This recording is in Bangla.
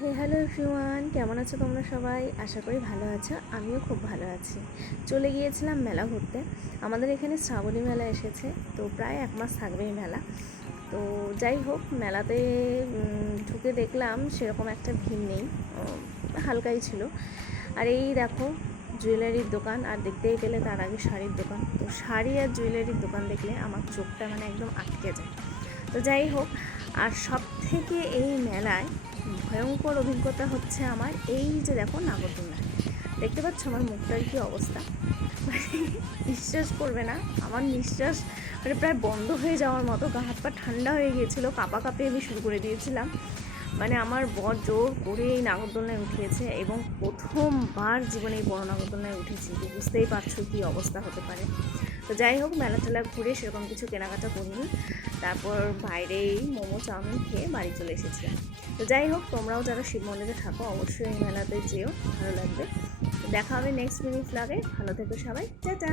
হ্যালো এভরিওয়ান, কেমন আছো তোমরা সবাই? আশা করি ভালো আছো। আমিও খুব ভালো আছি। চলে গিয়েছিলাম মেলা ঘুরতে। আমাদের এখানে শ্রাবণী মেলা এসেছে, তো প্রায় 1 মাস থাকবে এই মেলা। তো যাই হোক, মেলাতে ঢুকে দেখলাম সেরকম একটা ভিড় নেই, হালকাই ছিল। আর এই দেখো, জুয়েলারির দোকান, আর দেখতেই পেলে তার আগে শাড়ির দোকান। তো শাড়ি আর জুয়েলারির দোকান দেখলে আমার চোখটা একদম আটকে যায়। তো যাই হোক, আর সব থেকে এই মেলায় ভয়ঙ্কর অভিজ্ঞতা হচ্ছে আমার এই যে দেখো নাগরদোলনা। দেখতে পাচ্ছ আমার মুখটার কী অবস্থা, বিশ্বাস করবে না, আমার নিঃশ্বাস প্রায় বন্ধ হয়ে যাওয়ার মতো, গা হাত পা ঠান্ডা হয়ে গিয়েছিলো, কাঁপাকাঁপি আমি শুরু করে দিয়েছিলাম। আমার বর জোর করে এই নাগরদোলনায় উঠিয়েছে, এবং প্রথমবার জীবনে এই বড় নাগরদোলনায় উঠেছি। তো বুঝতেই পারছো কী অবস্থা হতে পারে। তো যাই হোক, মেলা টেলা ঘুরে সেরকম কিছু কেনাকাটা করিনি। তারপর বাইরেই মোমো চাউমিন খেয়ে বাড়ি চলে এসেছিলাম। তো যাই হোক, তোমরাও যারা শিব মন্দিরে থাকো অবশ্যই এই মেলাতে যেও, ভালো লাগবে। দেখা হবে নেক্সট মিনি ভ্লগে। ভালো থেকো সবাই, টাটা।